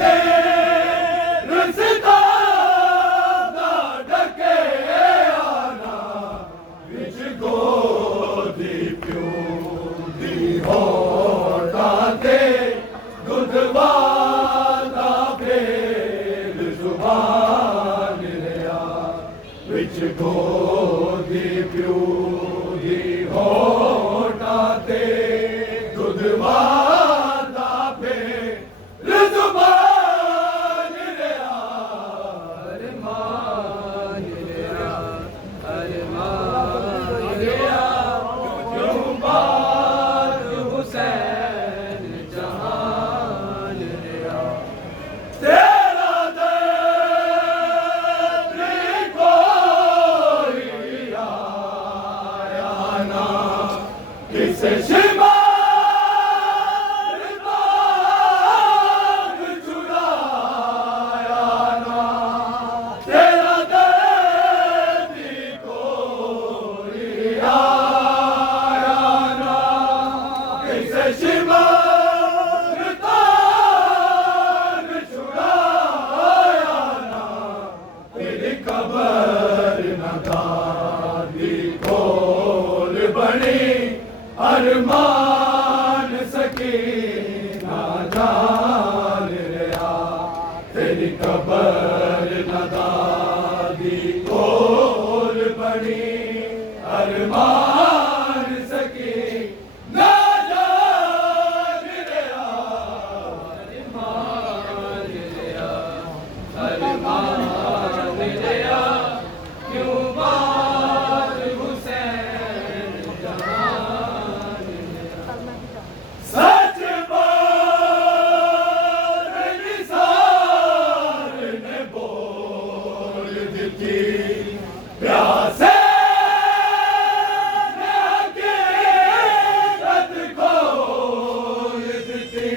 के रसता दा ढके आना विच गोदी प्यो दी होठा ते दुध वादा फेर जुबान लिया विच गोदी प्यो दी होठा ते दुध वादा फेर जुबान लिया अरमान लिया अरमान लिया क्यों बात हुसैन जहान लिया तेरा दर्द कोई आया ना किसे शिमार बाग चुराया ना तेरा दर्द कोई आया ना किसे शिमार बाग चुराया ना तेरी कबर न दादी खोल बनी अरमान सकीना जान लिया तेरी कबर न दादी खोल बनी अरमान सकीना जान लिया अरमान लिया अरमान लिया क्यों बात हुसैन जहान सच बात निसार ने बोल दी प्यासे ने हकीकत खोल दी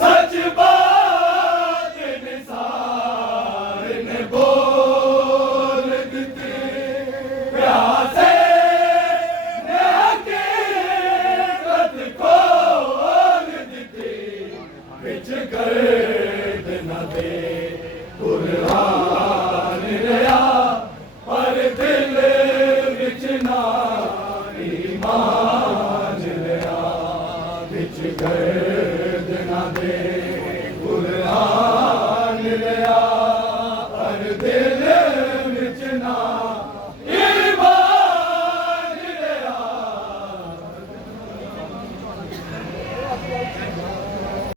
सच बात निसार ने बोल दी प्यासे ने हकीकत खोल दी विच गर्द न दे कुरान लिया पर दिल विच ना ईमान लिया विच गर्द न दे कुरान लिया पर दिल विच ना ईमान लिया